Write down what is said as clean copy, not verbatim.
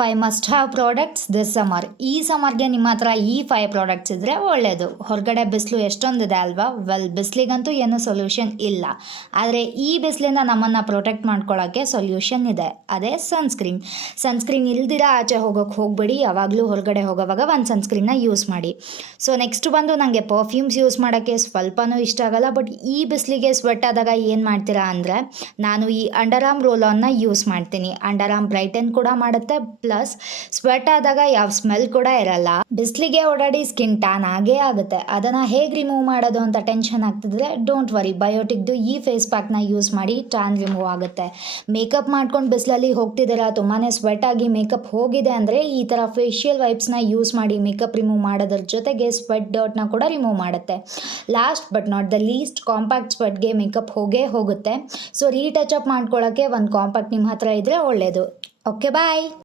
5 must have products this summer. ಈ ಸಮರ್ಗೆ ನಿಮ್ಮ ಹತ್ರ ಈ 5 ಪ್ರಾಡಕ್ಟ್ಸ್ ಇದ್ದರೆ ಒಳ್ಳೆಯದು. ಹೊರಗಡೆ ಬಿಸಿಲು ಎಷ್ಟೊಂದಿದೆ ಅಲ್ವಾ? ಬಿಸಿಲಿಗಂತೂ ಏನೂ ಸೊಲ್ಯೂಷನ್ ಇಲ್ಲ. ಆದರೆ ಈ ಬಿಸಿಲಿಂದ ನಮ್ಮನ್ನು ಪ್ರೊಟೆಕ್ಟ್ ಮಾಡ್ಕೊಳ್ಳೋಕ್ಕೆ ಸೊಲ್ಯೂಷನ್ ಇದೆ. ಅದೇ ಸನ್ಸ್ಕ್ರೀನ್ ಇಲ್ದಿರ ಆಚೆ ಹೋಗಬೇಡಿ. ಯಾವಾಗಲೂ ಹೊರಗಡೆ ಹೋಗೋವಾಗ ಒಂದು ಸನ್ಸ್ಕ್ರೀನ್ನ ಯೂಸ್ ಮಾಡಿ. ಸೊ ನೆಕ್ಸ್ಟ್ ಬಂದು ನನಗೆ ಪರ್ಫ್ಯೂಮ್ಸ್ ಯೂಸ್ ಮಾಡೋಕ್ಕೆ ಸ್ವಲ್ಪನೂ ಇಷ್ಟ ಆಗಲ್ಲ. ಬಟ್ ಈ ಬಿಸಿಲಿಗೆ ಸ್ವೆಟ್ ಆದಾಗ ಏನು ಮಾಡ್ತೀರಾ ಅಂದರೆ, ನಾನು ಈ ಅಂಡರ್ ಆರ್ಮ್ ರೋಲ್ ಆನ್ನ ಯೂಸ್ ಮಾಡ್ತೀನಿ. ಅಂಡರ್ ಆರ್ಮ್ ಬ್ರೈಟನ್ ಕೂಡ ಮಾಡುತ್ತೆ, ಪ್ಲಸ್ ಸ್ವೆಟ್ ಆದಾಗ ಯಾವ ಸ್ಮೆಲ್ ಕೂಡ ಇರಲ್ಲ. ಬಿಸಿಲಿಗೆ ಓಡಾಡಿ ಸ್ಕಿನ್ ಟ್ಯಾನ್ ಆಗೇ ಆಗುತ್ತೆ. ಅದನ್ನು ಹೇಗೆ ರಿಮೂವ್ ಮಾಡೋದು ಅಂತ ಟೆನ್ಷನ್ ಆಗ್ತಿದ್ರೆ ಡೋಂಟ್ ವರಿ, ಬಯೋಟಿಕ್ದು ಈ ಫೇಸ್ ಪ್ಯಾಕ್ನ ಯೂಸ್ ಮಾಡಿ ಟ್ಯಾನ್ ರಿಮೂವ್ ಆಗುತ್ತೆ. ಮೇಕಪ್ ಮಾಡ್ಕೊಂಡು ಬಿಸಿಲಲ್ಲಿ ಹೋಗ್ತಿದ್ದೀರಾ, ತುಂಬಾ ಸ್ವೆಟ್ ಆಗಿ ಮೇಕಪ್ ಹೋಗಿದೆ ಅಂದರೆ ಈ ಥರ ಫೇಶಿಯಲ್ ವೈಪ್ಸ್ನ ಯೂಸ್ ಮಾಡಿ ಮೇಕಪ್ ರಿಮೂವ್ ಮಾಡೋದ್ರ ಜೊತೆಗೆ ಸ್ವೆಟ್ ಡರ್ಟ್ನ ಕೂಡ ರಿಮೂವ್ ಮಾಡುತ್ತೆ. Last but not the least, compact ಸ್ವೆಟ್ಗೆ ಮೇಕಪ್ ಹೋಗೇ ಹೋಗುತ್ತೆ. ಸೊ ರೀಟಚ್ ಅಪ್ ಮಾಡ್ಕೊಳ್ಳೋಕ್ಕೆ ಒಂದು ಕಾಂಪ್ಯಾಕ್ಟ್ ನಿಮ್ಮ ಹತ್ರ ಇದ್ದರೆ ಒಳ್ಳೆಯದು. ಓಕೆ, ಬಾಯ್.